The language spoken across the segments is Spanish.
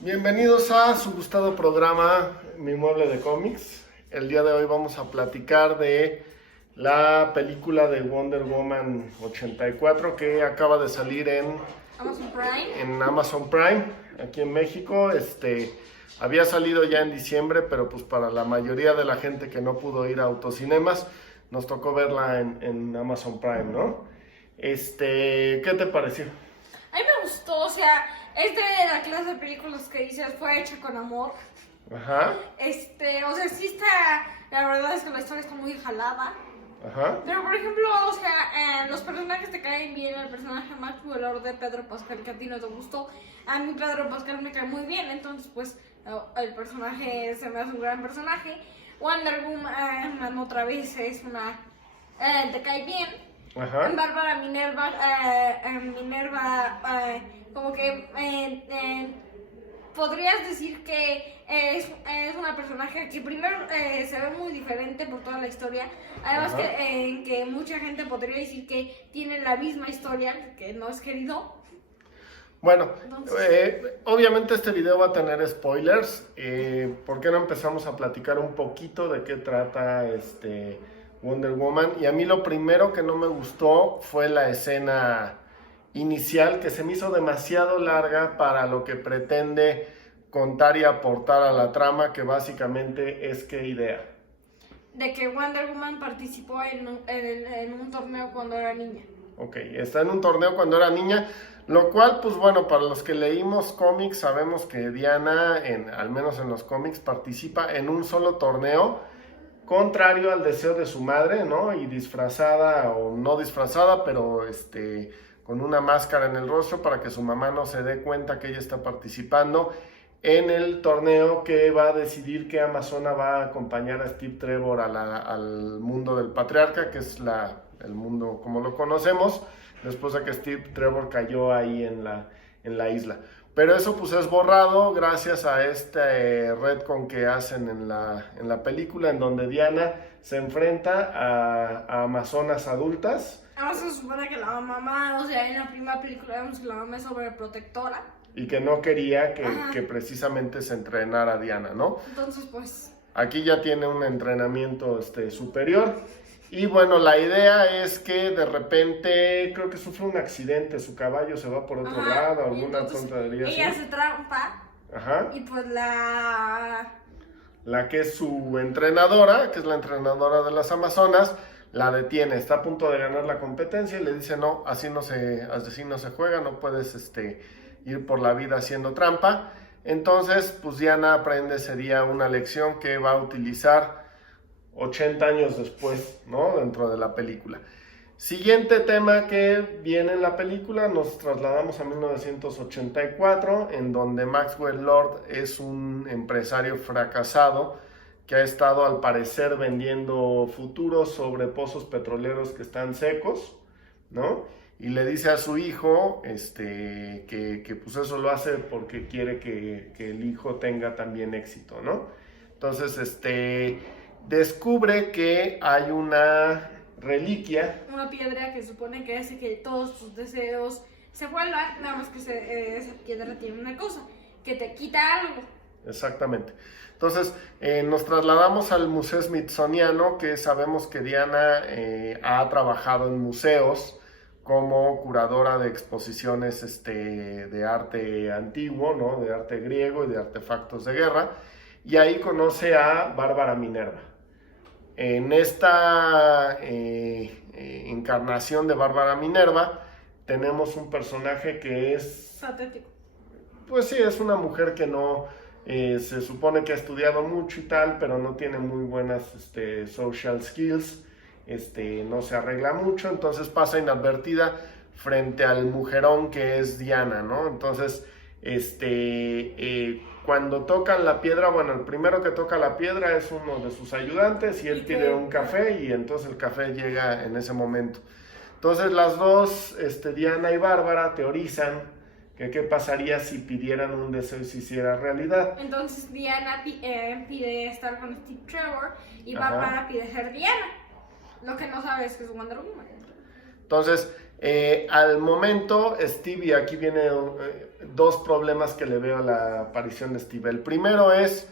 Bienvenidos a su gustado programa Mi Mueble de Cómics. El día de hoy vamos a platicar de la película de Wonder Woman 84 que acaba de salir en Amazon Prime, aquí en México. Había salido ya en diciembre, pero pues para la mayoría de la gente que no pudo ir a autocinemas, nos tocó verla en Amazon Prime, ¿no? ¿Qué te pareció? A mí me gustó, o sea, es de la clase de películas que dices fue hecha con amor. Ajá. O sea, sí está, la verdad es que la historia está muy jalada. Ajá. Pero por ejemplo, o sea, los personajes te caen bien, el personaje más popular de Pedro Pascal que a ti no te gustó, a mí Pedro Pascal me cae muy bien, entonces pues el personaje se me hace un gran personaje. Wonder Woman otra vez es una, te cae bien. Ajá. Bárbara Minerva, como que podrías decir que es una personaje que primero se ve muy diferente por toda la historia. Además que mucha gente podría decir que tiene la misma historia, que no es querido. Bueno, Entonces, obviamente este video va a tener spoilers. ¿Por qué no empezamos a platicar un poquito de qué trata Wonder Woman? Y a mí lo primero que no me gustó fue la escena inicial, que se me hizo demasiado larga para lo que pretende contar y aportar a la trama, que básicamente es qué idea. de que Wonder Woman participó en un torneo cuando era niña. Ok, está en un torneo cuando era niña, lo cual, pues bueno, para los que leímos cómics, sabemos que Diana, al menos en los cómics, participa en un solo torneo, contrario al deseo de su madre, ¿no? Y disfrazada o no disfrazada, pero con una máscara en el rostro para que su mamá no se dé cuenta que ella está participando en el torneo que va a decidir qué Amazona va a acompañar a Steve Trevor al mundo del patriarca, que es el mundo como lo conocemos, después de que Steve Trevor cayó ahí en la isla. Pero eso pues es borrado gracias a este retcon que hacen en la película, en donde Diana se enfrenta a amazonas adultas. Además se supone que la mamá, o sea, en la primera película vemos que la mamá es sobreprotectora. Y que no quería que precisamente se entrenara Diana, ¿no? Entonces, pues... Aquí ya tiene un entrenamiento superior. Y bueno, la idea es que de repente, creo que sufre un accidente, su caballo se va por otro lado, alguna tontería así. Ella se trampa. Ajá. Y pues La que es su entrenadora, que es la entrenadora de las Amazonas, la detiene, está a punto de ganar la competencia y le dice, no, así no se juega, no puedes ir por la vida haciendo trampa. Entonces, pues Diana aprende ese día una lección que va a utilizar 80 años después, ¿no? Dentro de la película. Siguiente tema que viene en la película, nos trasladamos a 1984, en donde Maxwell Lord es un empresario fracasado que ha estado al parecer vendiendo futuros sobre pozos petroleros que están secos, ¿no? Y le dice a su hijo que pues eso lo hace porque quiere que el hijo tenga también éxito, ¿no? Entonces, descubre que hay una reliquia. una piedra que supone que hace que todos tus deseos se vuelvan, nada más que esa piedra tiene una cosa, que te quita algo. Exactamente. Entonces, nos trasladamos al Museo Smithsoniano, que sabemos que Diana ha trabajado en museos como curadora de exposiciones de arte antiguo, ¿no? De arte griego y de artefactos de guerra, y ahí conoce a Bárbara Minerva. En esta encarnación de Bárbara Minerva tenemos un personaje que es... Patético. Pues sí, es una mujer que no... se supone que ha estudiado mucho y tal, pero no tiene muy buenas social skills, no se arregla mucho, entonces pasa inadvertida frente al mujerón que es Diana, ¿no? Entonces, cuando tocan la piedra, bueno, el primero que toca la piedra es uno de sus ayudantes y él pide un café y entonces el café llega en ese momento. Entonces las dos, Diana y Bárbara, teorizan que qué pasaría si pidieran un deseo y se hiciera realidad. Entonces Diana pide estar con Steve Trevor y Bárbara pide ser Diana. Lo que no sabes que es Wonder Woman. Entonces, al momento, Steve, y aquí viene dos problemas que le veo a la aparición de Steve. El primero es,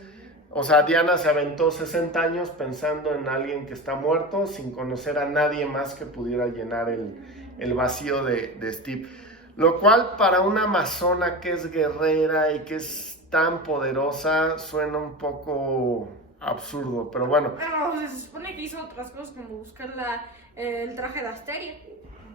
o sea, Diana se aventó 60 años pensando en alguien que está muerto sin conocer a nadie más que pudiera llenar el vacío de Steve. Lo cual para una amazona que es guerrera y que es tan poderosa suena un poco absurdo, pero bueno. Pero se supone que hizo otras cosas como buscar el traje de Asteria.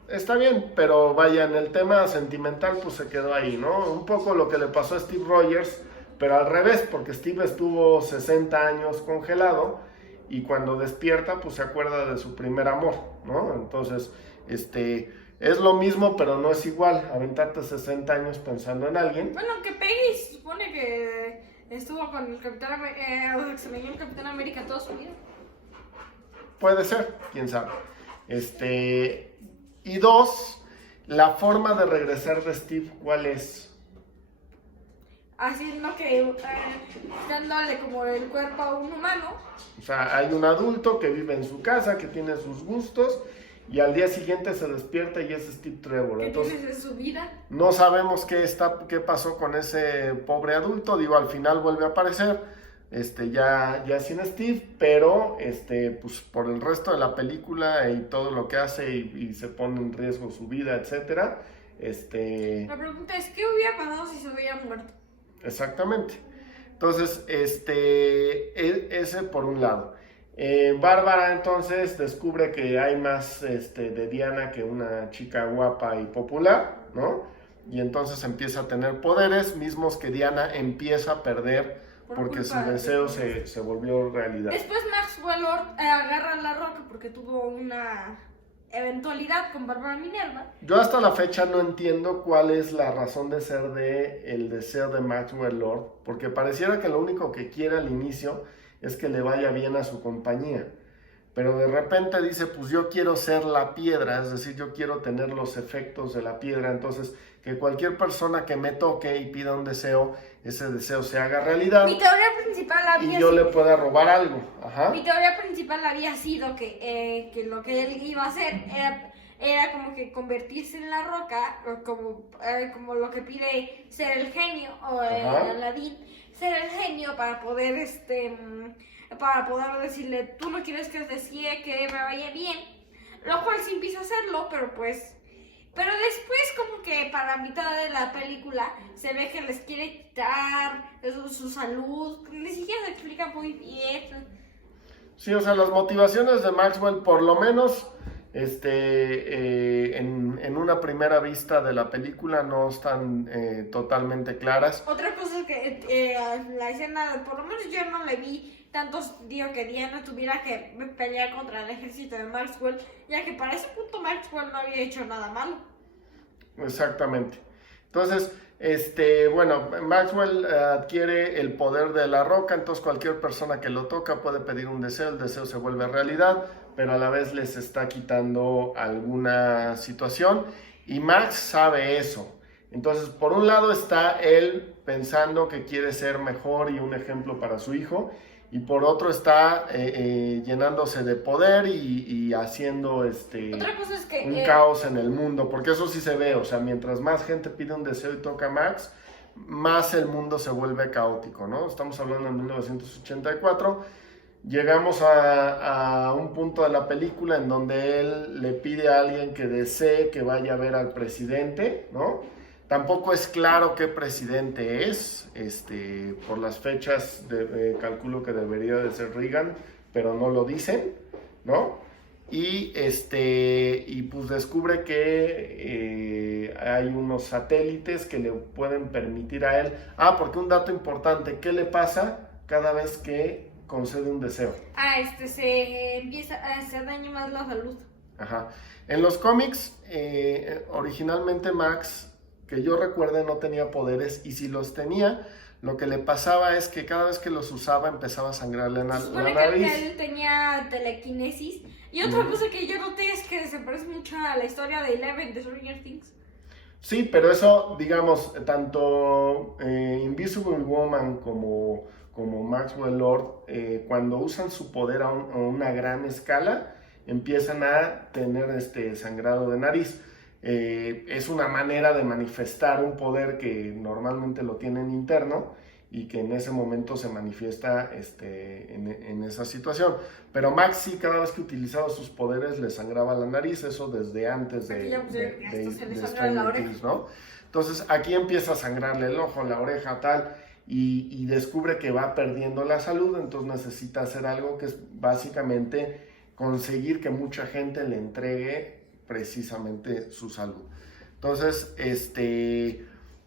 Está bien, pero vaya, en el tema sentimental pues se quedó ahí, ¿no? Un poco lo que le pasó a Steve Rogers, pero al revés, porque Steve estuvo 60 años congelado y cuando despierta pues se acuerda de su primer amor, ¿no? Entonces, es lo mismo, pero no es igual, aventarte 60 años pensando en alguien. Bueno, que Peggy se supone que estuvo con el Capitán América, o sea, que se leyó el Capitán América toda su vida. Puede ser, quién sabe. Y dos, la forma de regresar de Steve, ¿cuál es? Haciendo que, dándole como el cuerpo a un humano. O sea, hay un adulto que vive en su casa, que tiene sus gustos, y al día siguiente se despierta y es Steve Trevor. ¿Qué Entonces, dices de su vida? no sabemos qué pasó con ese pobre adulto. Digo, al final vuelve a aparecer, ya sin Steve, pero pues por el resto de la película y todo lo que hace y se pone en riesgo su vida, etcétera. La pregunta es, ¿qué hubiera pasado si se hubiera muerto? Exactamente. Entonces, ese por un lado. Bárbara entonces descubre que hay más de Diana que una chica guapa y popular, ¿no? Y entonces empieza a tener poderes mismos que Diana empieza a perder porque su deseo se volvió realidad. Después Maxwell Lord agarra la roca porque tuvo una eventualidad con Bárbara Minerva. Yo hasta la fecha no entiendo cuál es la razón de ser el deseo de Maxwell Lord, porque pareciera que lo único que quiere al inicio es que le vaya bien a su compañía, pero de repente dice, pues yo quiero ser la piedra, es decir, yo quiero tener los efectos de la piedra, entonces que cualquier persona que me toque y pida un deseo, ese deseo se haga realidad. Mi teoría principal había y yo le pueda robar algo. Ajá. Mi teoría principal había sido que lo que él iba a hacer era como que convertirse en la roca, como lo que pide ser el genio, o Aladdin, ser el genio para poder decirle, tú no quieres que desee que me vaya bien, lo cual sí empieza a hacerlo, pero después como que para la mitad de la película se ve que les quiere quitar su salud, ni siquiera se explica muy bien. Sí, o sea, las motivaciones de Maxwell, por lo menos en una primera vista de la película, no están totalmente claras. Otra cosa es que la escena, por lo menos yo no le vi tantos, digo, que Diana tuviera que pelear contra el ejército de Maxwell, ya que para ese punto Maxwell no había hecho nada malo. Exactamente. Entonces, bueno, Maxwell adquiere el poder de la roca, entonces cualquier persona que lo toca puede pedir un deseo, el deseo se vuelve realidad, pero a la vez les está quitando alguna situación y Max sabe eso. Entonces, por un lado está él pensando que quiere ser mejor y un ejemplo para su hijo, y por otro está llenándose de poder y haciendo Otra cosa es que, un caos en el mundo, porque eso sí se ve, o sea, mientras más gente pide un deseo y toca a Max, más el mundo se vuelve caótico, ¿no? Estamos hablando de 1984, llegamos a un punto de la película en donde él le pide a alguien que desee que vaya a ver al presidente, ¿no? Tampoco es claro qué presidente es, por las fechas calculo que debería de ser Reagan, pero no lo dicen, ¿no? Y pues descubre que hay unos satélites que le pueden permitir a él. Porque un dato importante, ¿qué le pasa cada vez que concede un deseo? Se daña más la salud. Ajá. En los cómics, originalmente Max, que yo recuerde, no tenía poderes, y si los tenía, lo que le pasaba es que cada vez que los usaba empezaba a sangrarle la nariz. Que él tenía telequinesis. Y otra cosa que yo noté es que se parece mucho a la historia de Eleven de Stranger Things. Sí, pero eso, digamos, tanto Invisible Woman como Maxwell Lord, cuando usan su poder a una gran escala, empiezan a tener sangrado de nariz. es una manera de manifestar un poder que normalmente lo tienen interno y que en ese momento se manifiesta en esa situación. Pero Max sí, cada vez que utilizaba sus poderes le sangraba la nariz, eso desde antes de Stranger Things, ¿no? Entonces aquí empieza a sangrarle el ojo, la oreja, tal, y descubre que va perdiendo la salud, entonces necesita hacer algo que es básicamente conseguir que mucha gente le entregue precisamente su salud. Entonces,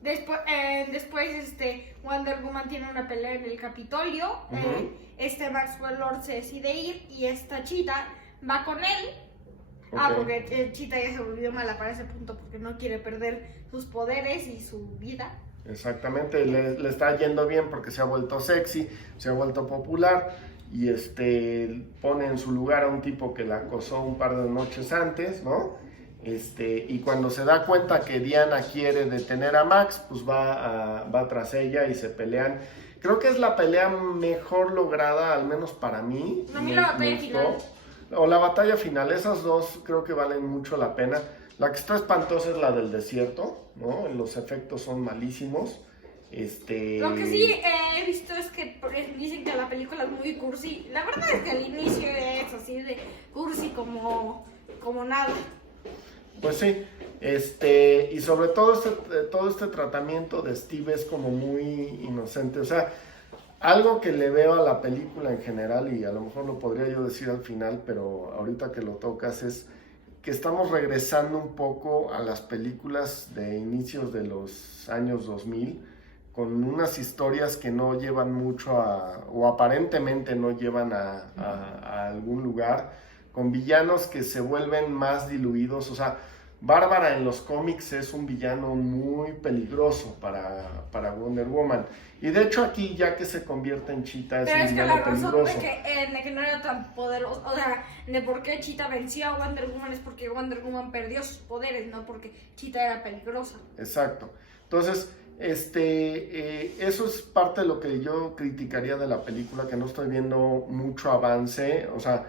Después, Wonder Woman tiene una pelea en el Capitolio. Maxwell Lord se decide ir y esta Cheetah va con él. Okay. Porque Cheetah ya se volvió mala para ese punto porque no quiere perder sus poderes y su vida. Exactamente, le está yendo bien porque se ha vuelto sexy, se ha vuelto popular y pone en su lugar a un tipo que la acosó un par de noches antes, ¿no? Y cuando se da cuenta que Diana quiere detener a Max, pues va tras ella y se pelean. Creo que es la pelea mejor lograda, al menos para mí. A mí la batalla final. O la batalla final, esas dos creo que valen mucho la pena. La que está espantosa es la del desierto, ¿no? Los efectos son malísimos. Lo que sí he visto es que dicen que la película es muy cursi. La verdad es que el inicio es así de cursi como nada. Pues sí, y sobre todo este tratamiento de Steve es como muy inocente, o sea, algo que le veo a la película en general, y a lo mejor lo podría yo decir al final, pero ahorita que lo tocas, es que estamos regresando un poco a las películas de inicios de los años 2000, con unas historias que no llevan mucho o aparentemente no llevan a algún lugar, con villanos que se vuelven más diluidos, o sea, Bárbara en los cómics es un villano muy peligroso para Wonder Woman. Y de hecho aquí, ya que se convierte en Cheetah, es un villano peligroso. Pero es que la razón de que no era tan poderoso, o sea, de por qué Cheetah venció a Wonder Woman es porque Wonder Woman perdió sus poderes, no porque Cheetah era peligrosa. Exacto. Entonces, eso es parte de lo que yo criticaría de la película, que no estoy viendo mucho avance, o sea,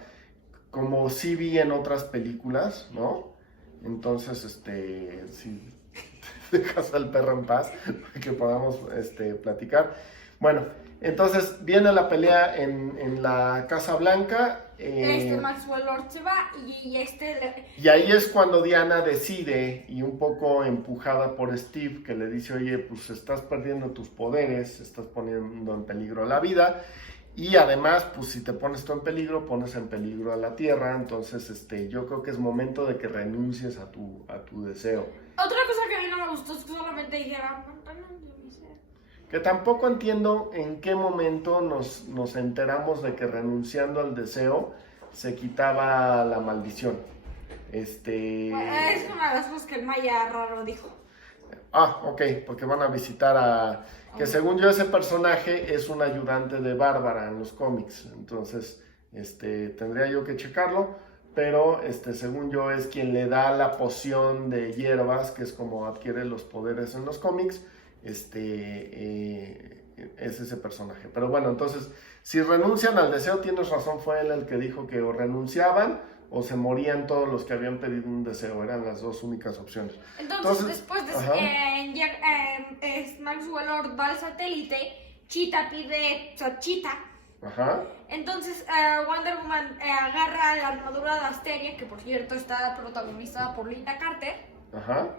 como sí vi en otras películas, ¿no? Entonces, si dejas al perro en paz, para que podamos platicar. Bueno, entonces viene la pelea en la Casa Blanca. Maxwell Lord se va y ahí es cuando Diana decide, y un poco empujada por Steve, que le dice, oye, pues estás perdiendo tus poderes, estás poniendo en peligro la vida. Y además, pues si te pones tú en peligro, pones en peligro a la Tierra. Entonces, yo creo que es momento de que renuncies a tu deseo. Otra cosa que a mí no me gustó es que solamente dijera, que tampoco entiendo en qué momento nos enteramos de que renunciando al deseo se quitaba la maldición. Bueno, es una de las cosas que el Maya raro dijo. Ok, porque van a visitar que según yo ese personaje es un ayudante de Bárbara en los cómics, entonces tendría yo que checarlo, pero según yo es quien le da la poción de hierbas, que es como adquiere los poderes en los cómics, es ese personaje. Pero bueno, entonces, si renuncian al deseo, tienes razón, fue él el que dijo que o renunciaban o se morían todos los que habían pedido un deseo, eran las dos únicas opciones. Entonces después Maxwell Lord va al satélite, Cheetah pide Cheetah. Ajá. Entonces Wonder Woman agarra la armadura de Asteria, que por cierto está protagonizada por Linda Carter. Ajá.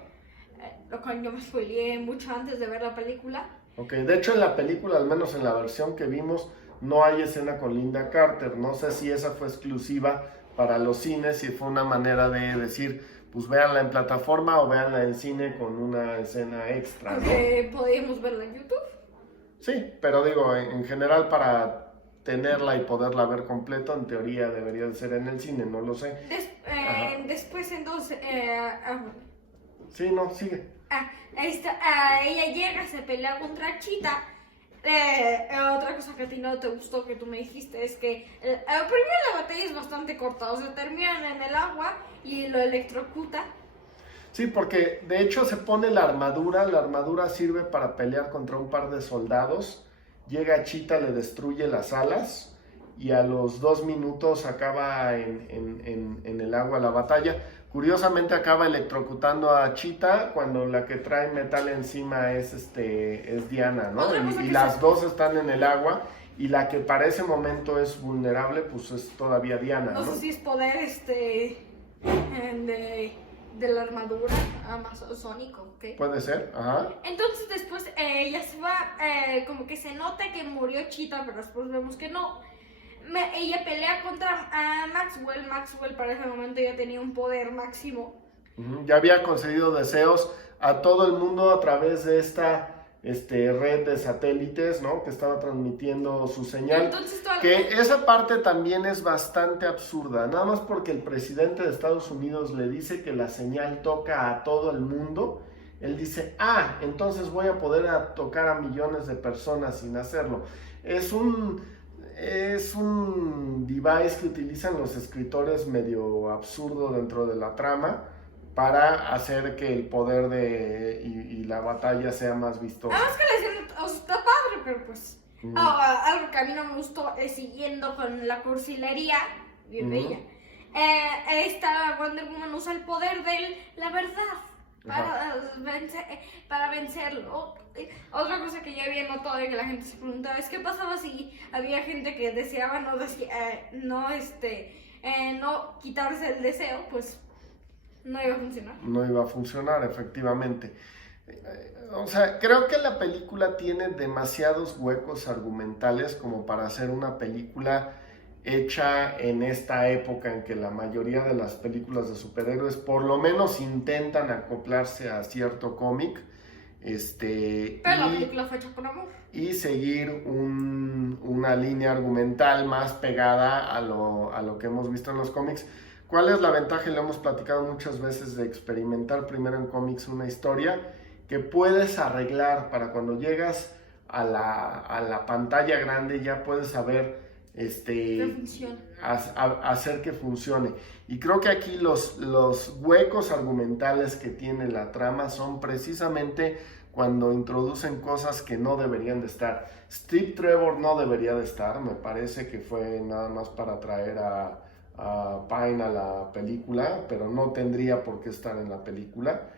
Lo cual yo me spoileé mucho antes de ver la película. Ok, de hecho en la película, al menos en la versión que vimos, no hay escena con Linda Carter. No sé si esa fue exclusiva para los cines, si fue una manera de decir, pues véanla en plataforma o véanla en cine con una escena extra, ¿no? Podíamos verla en YouTube. Sí, pero digo, en general para tenerla y poderla ver completo, en teoría debería de ser en el cine, no lo sé. Después entonces... Sí, no, sigue. Ella llega, se pelea contra Cheetah. Otra cosa que a ti no te gustó, que tú me dijiste, es que primero la batalla es bastante corta, o sea, terminan en el agua y lo electrocuta. Sí, porque de hecho se pone la armadura sirve para pelear contra un par de soldados, llega Cheetah, le destruye las alas y a los 2 minutos acaba en el agua la batalla. Curiosamente acaba electrocutando a Cheetah cuando la que trae metal encima es Diana, ¿no? Y las dos están en el agua y la que para ese momento es vulnerable pues es todavía Diana, ¿no? No sé si es poder de la armadura amazónico, ¿ok? Puede ser, ajá. Entonces después ella se va, como que se nota que murió Cheetah, pero después vemos que no. Ella pelea contra Maxwell. Maxwell para ese momento ya tenía un poder máximo. Ya había concedido deseos a todo el mundo a través de esta red de satélites, ¿no? Que estaba transmitiendo su señal. Entonces, que esa parte también es bastante absurda, nada más porque el presidente de Estados Unidos le dice que la señal toca a todo el mundo. Él dice, entonces voy a poder tocar a millones de personas sin hacerlo. Es un device que utilizan los escritores medio absurdo dentro de la trama para hacer que el poder y la batalla sea más vistosa. Además que la escena está padre, pero pues algo que a mí no me gustó es siguiendo con la cursilería, bien bella. Esta Wonder Woman usa el poder de la verdad para vencerlo. Otra cosa que yo había notado y que la gente se preguntaba es qué pasaba si había gente que deseaba no quitarse el deseo, pues no iba a funcionar. No iba a funcionar, efectivamente. O sea, creo que la película tiene demasiados huecos argumentales como para hacer una película hecha en esta época en que la mayoría de las películas de superhéroes por lo menos intentan acoplarse a cierto cómic. Pero la película fue hecha por amor. Y seguir una línea argumental más pegada a lo que hemos visto en los cómics. ¿Cuál es la ventaja? Y lo hemos platicado muchas veces de experimentar primero en cómics una historia que puedes arreglar para cuando llegas a la pantalla grande ya puedes saber hacer que funcione. Y creo que aquí los huecos argumentales que tiene la trama son precisamente cuando introducen cosas que no deberían de estar. Steve Trevor no debería de estar, me parece que fue nada más para traer a Pine a la película, pero no tendría por qué estar en la película.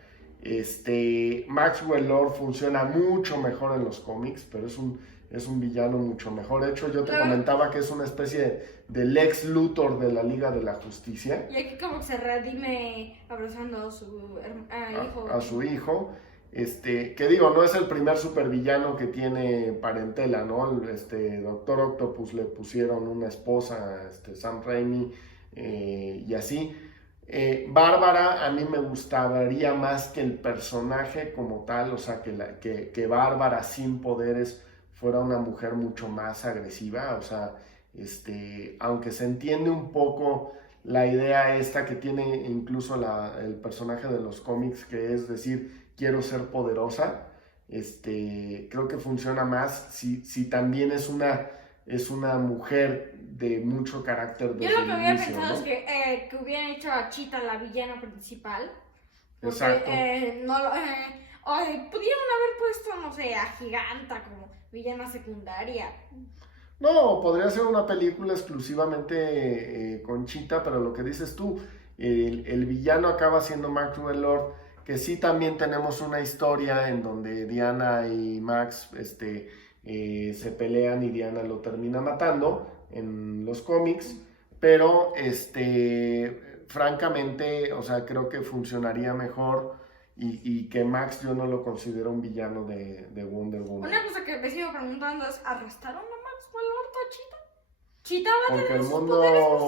Maxwell Lord funciona mucho mejor en los cómics, pero es un villano mucho mejor hecho. Yo te comentaba que es una especie de Lex Luthor de la Liga de la Justicia. Y aquí como se redime abrazando a su hijo. A su hijo. Que digo, no es el primer supervillano que tiene parentela, ¿no? Doctor Octopus le pusieron una esposa, Sam Raimi, y así. Bárbara a mí me gustaría más que el personaje como tal, o sea, que Bárbara sin poderes fuera una mujer mucho más agresiva, o sea, aunque se entiende un poco la idea esta que tiene incluso el personaje de los cómics, que es decir, quiero ser poderosa, creo que funciona más si también es una mujer de mucho carácter desde Yo lo que había inicio, pensado ¿no? es que hubieran hecho a Cheetah la villana principal. Porque, Exacto. Pudieron haber puesto, no sé, a Giganta como villana secundaria. No, podría ser una película exclusivamente con Cheetah, pero lo que dices tú, el villano acaba siendo Maxwell Lord, que sí también tenemos una historia en donde Diana y Max se pelean y Diana lo termina matando en los cómics, pero francamente, o sea, creo que funcionaría mejor y que Max yo no lo considero un villano de Wonder Woman. Una cosa que me sigo preguntando es, ¿arrestaron a Maxwell Lord a Cheetah? Cheetah va a Porque tener el sus poderes por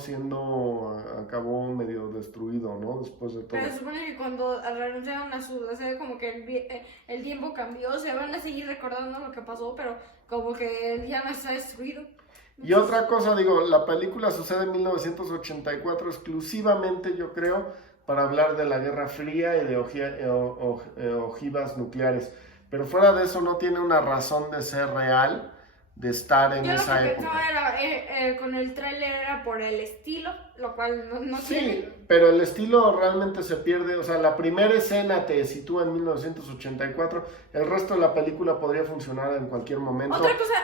siempre. mundo acabó medio destruido, ¿no? Después de todo. Pero se supone que cuando renunciaron a su deseo, como que el tiempo cambió, se van a seguir recordando lo que pasó, pero como que ya no está destruido. Y otra cosa, digo, la película sucede en 1984 exclusivamente, yo creo, para hablar de la Guerra Fría y de ojivas nucleares. Pero fuera de eso no tiene una razón de ser real, de estar en esa época. Yo lo que pensaba era, con el tráiler era por el estilo, lo cual no Sí, tiene. pero el estilo realmente se pierde, o sea, la primera escena te sitúa en 1984, el resto de la película podría funcionar en cualquier momento. Otra cosa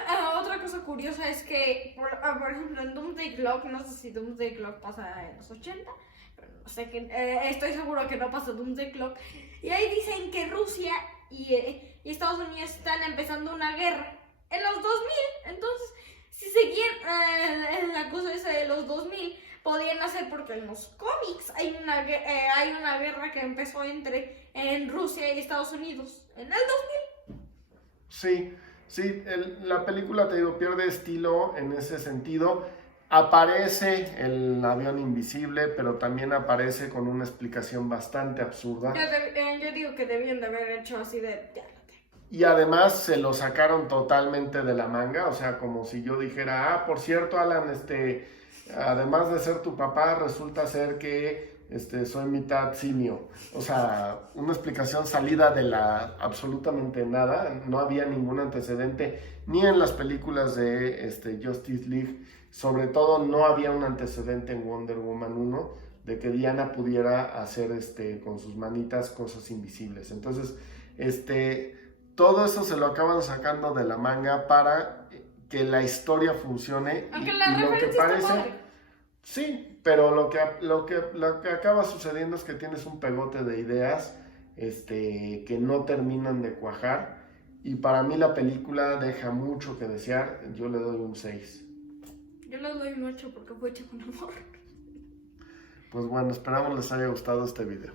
curiosa es que, por ejemplo, en Doomsday Clock, no sé si Doomsday Clock pasa en los 80, O sea que estoy seguro que no pasa Doomsday Clock. Y ahí dicen que Rusia y Estados Unidos están empezando una guerra en los 2000. Entonces, si seguían en la cosa esa de los 2000, podían hacer, porque en los cómics hay una guerra que empezó en Rusia y Estados Unidos en el 2000. Sí, sí, la película, te digo, pierde estilo en ese sentido. Aparece el avión invisible, pero también aparece con una explicación bastante absurda. Yo digo que debían de haber hecho así de... Y además se lo sacaron totalmente de la manga, o sea, como si yo dijera, por cierto, Alan, además de ser tu papá, resulta ser que soy mitad simio. O sea, una explicación salida de la absolutamente nada. No había ningún antecedente ni en las películas de Justice League. Sobre todo no había un antecedente en Wonder Woman 1 de que Diana pudiera hacer con sus manitas cosas invisibles. Entonces, todo eso se lo acaban sacando de la manga para que la historia funcione. Aunque la referencia está padre. Sí, pero lo que acaba sucediendo es que tienes un pegote de ideas que no terminan de cuajar. Y para mí la película deja mucho que desear. Yo le doy un 6. Yo le doy un 8 porque fue hecho con amor. Pues bueno, esperamos les haya gustado este video.